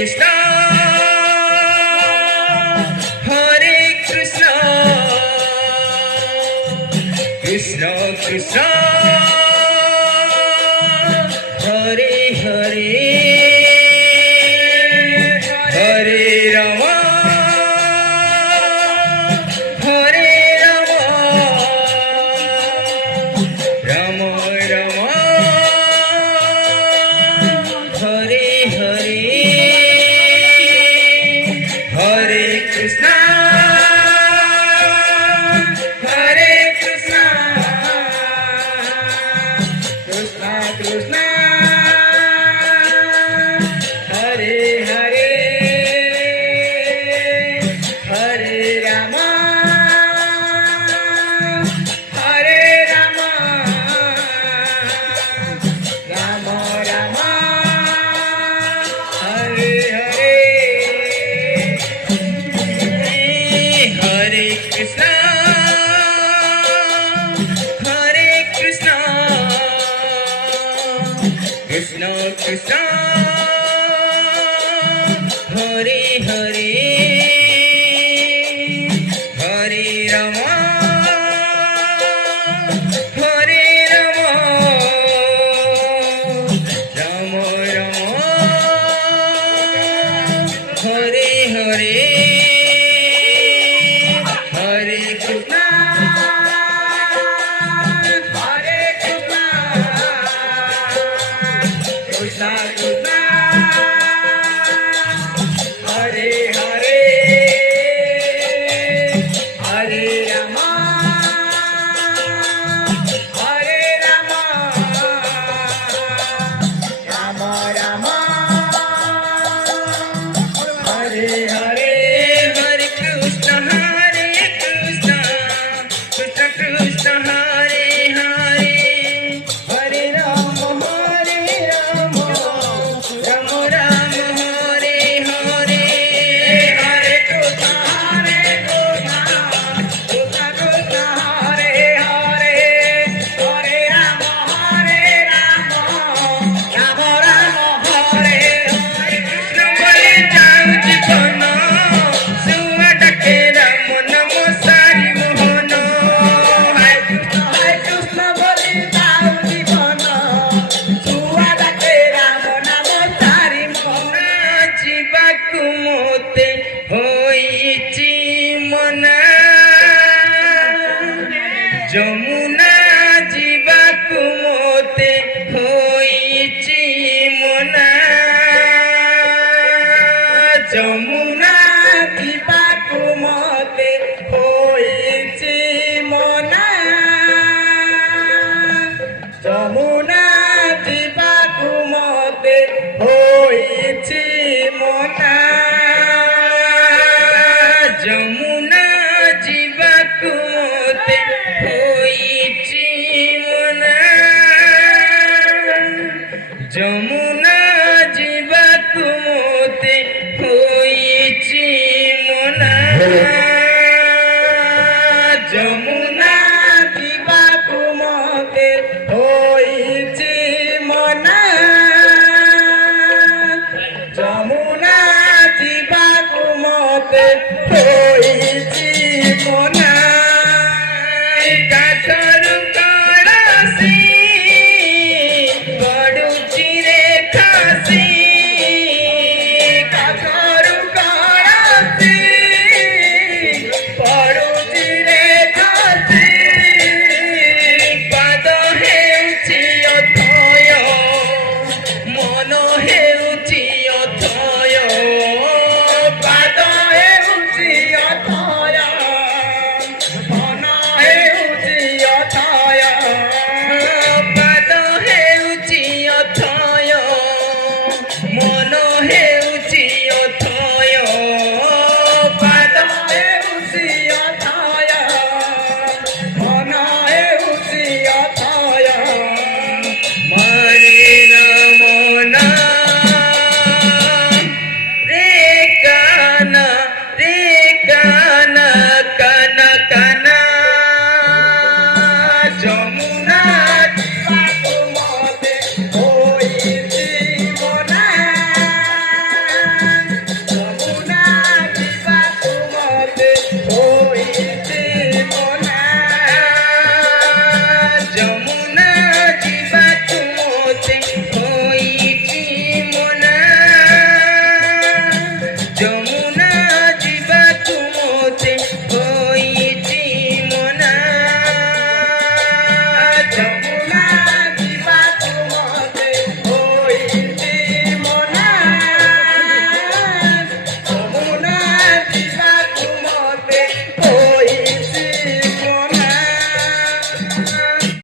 Krishna, Hare Krishna, Krishna Krishna, Hare Hare, Hare Rama, Hare Rama, Rama Rama, Hare Hare, Hare Krishna, Hare Krishna, Krishna Krishna, Hare Hare, Hare Rama, Hare Rama, Rama Rama, Hare Hare, Hare Krishna, Hare Krishna, Krishna Krishna, Hare Hare, Hare Rama, Hare Rama, Rama Rama, Hare Hare, Hare Krishna, Hare Krishna, Krishna Krishna, Hare Hare, Hare Rama, Hare Rama, Rama Rama, Hare Hare, Hare Krishna, Hare Krishna, Krishna Krishna, Hare Hare, Hare Rama, Hare Rama, Rama Rama, Hare Hare, Hare Krishna, Hare Krishna, Krishna Krishna, Hare Hare, Hare Rama, Hare Rama, Rama Rama, Hare Hare, Krishna boli jau jivana, suwa dakera mon mo sari mohana, Hare Krishna boli jau jivana, suwa dakera mon mo sari mohana, jibaku mote hoichi mona, Jamu